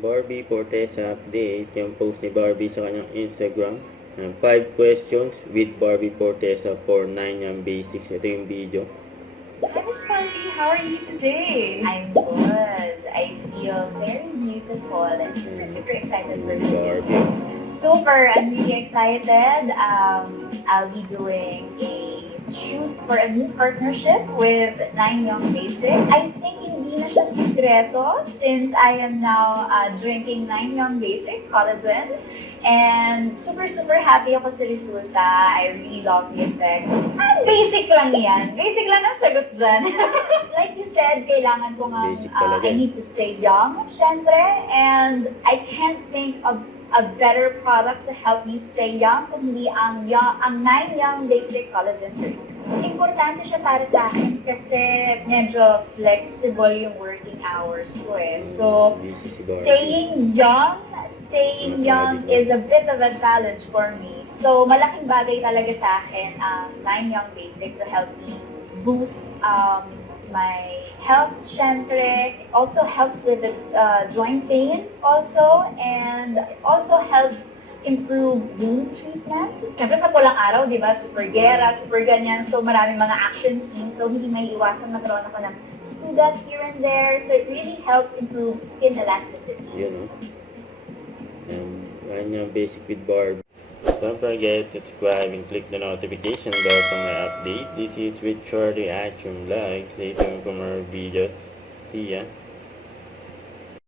Barbie Fortesa update, yung post ni Barbie sa kanyang Instagram. 5 questions with Barbie Fortesa for 9 yung basics. Ito yung video. Hi, Miss Barbie. How are you today? I'm good. I feel very beautiful and super excited for you. Barbie. Super, I'm really excited. I'll be doing a shoot for a new partnership with Nine Young Basic. I think hindi na siya sikreto since I am now drinking Nine Young Basic collagen. And super happy ako sa resulta. I really love the effects. Basic lang yan. Basic lang ang sagot dyan. Like you said, kailangan ko nga, Basic talaga. I need to stay young, syempre. And I can't think of a better product to help me stay young kundi ang Nine Young Basic Collagen Drink. Importante siya para sa akin kasi medyo flexible yung working hours ko eh. So, Busy si Barbie. staying young is a bit of a challenge for me. So, malaking bagay talaga sa akin ang Nine Young Basic to help me boost my health, syempre. It also helps with the joint pain also, and it also helps improve wound treatment. Syempre sa pulang araw, di ba, super gera, super ganyan, so maraming mga action scenes, so hindi may iwasan magkaroon ako ng sugat here and there, so it really helps improve skin elasticity. Yun, and yung basic with Barbie. Don't forget to subscribe and click the notification bell for my update. This is with short reaction vlogs. Stay tuned for more videos. See ya.